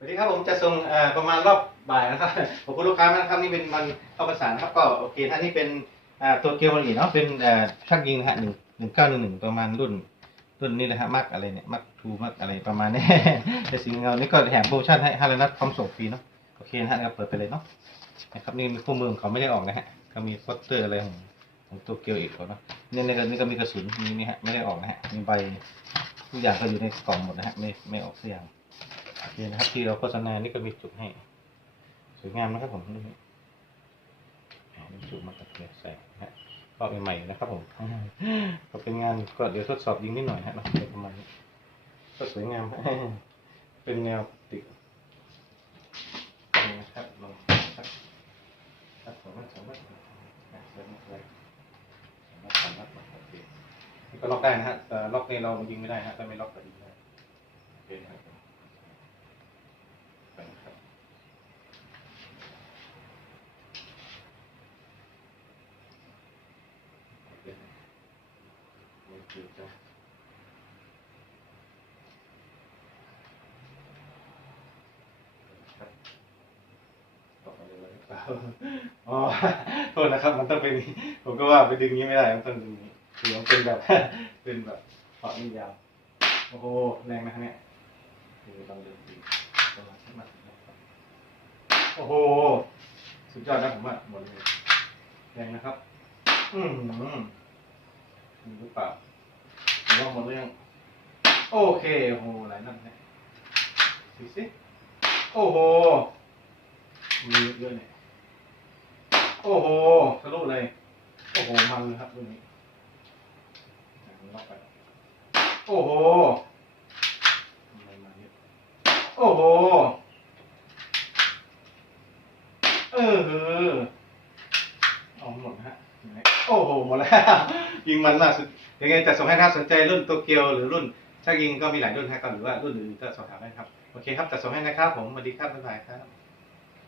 สวัสดีครับผมจะส่งประมาณรอบบ่ายนะครับขอบคุณลูกค้ามากนะครับนี่เป็นมันเข้าประสานนะครับก็โอเคท่านนี้เป็นตัวเกียวมันอีเนาะเป็นชักยิงนะฮะหนึ่งหนึ่งเก้าหนึ่งหนึ่งประมาณรุ่นรุ่นนี้นะฮะมักอะไรเนี่ยมักทูมักอะไรประมาณนี้แต่สีเงานี่ก็แถมโปรโมชั่นให้ห้าร้อยนัดพร้อมส่งฟรีเนาะโอเคนะฮะก็เปิดไปเลยเนาะนะครับนี่มีคู่มือของเขาไม่ได้ออกนะฮะก็มีโปสเตอร์อะไรของของตัวเกียวอีกเนาะนี่ในนี้ก็มีกระสุนมีนี่ฮะไม่ได้ออกนะฮะมีใบทุกอย่างก็อยู่ในกล่องหมดนะฮะไม่ไม่ออกเสียง โอเคนะครับ ที่เราโฆษณานี่ก็มีจุดให้ สวยงามนะครับผมนี่จุดมาตัดเนี่ยใส่นะฮะก็ใหม่ๆนะครับผมก็เป็นงานก็เดี๋ยวทดสอบยิงนิดหน่อยฮะนะประมาณนี้ก็สวยงามเป็นแนวติดนี่นะครับลองครับครับสามารถสามารถสามารถสามารถมารถโอเคนี่ก็ล็อกได้นะฮะแต่ล็อกนี่เรายิงไม่ได้ฮะถ้าไม่ล็อกก็ยิงได้โอเคนะครับ คือจะครับไปเลยครับอ๋อโทษนะครับ มันต้องเป็นนี้ผมก็ว่าไปดึงนี้ไม่ได้มันต้องดึงนี้คือมันเป็นแบบ เป็นแบบขอนี่ยาวโอ้โหแรงนะเนี่ยคือลองเดินดีประมาณสักหน่ยโอ้โหสุดยอดนะผมว่าหมดเลยแรงนะครับ อืมมีหรือเปล่า ว่าหมดเรื่อง โอเคโอ้โหหลายนัดนะสิสิโอ้โหมีเยอะเนี่ยโอ้โหทะลุเลย โอ้โห มันเลยครับรุ่นนี้ล็อกไปโอ้โหโอ้โห เออ เออเอาหมดฮะ โอ้โห หมดแล้ว ยิงมันมากสุดยังไงจะส่งให้ถ้าสนใจรุ่นโตเกียวหรือรุ่นชักยิงก็มีหลายรุ่นนะครับหรือว่ารุ่นอื่นก็สอบถามได้ครับโอเคครับจะส่งให้นะครับผมสวัสดีครับบ๊ายบายครับ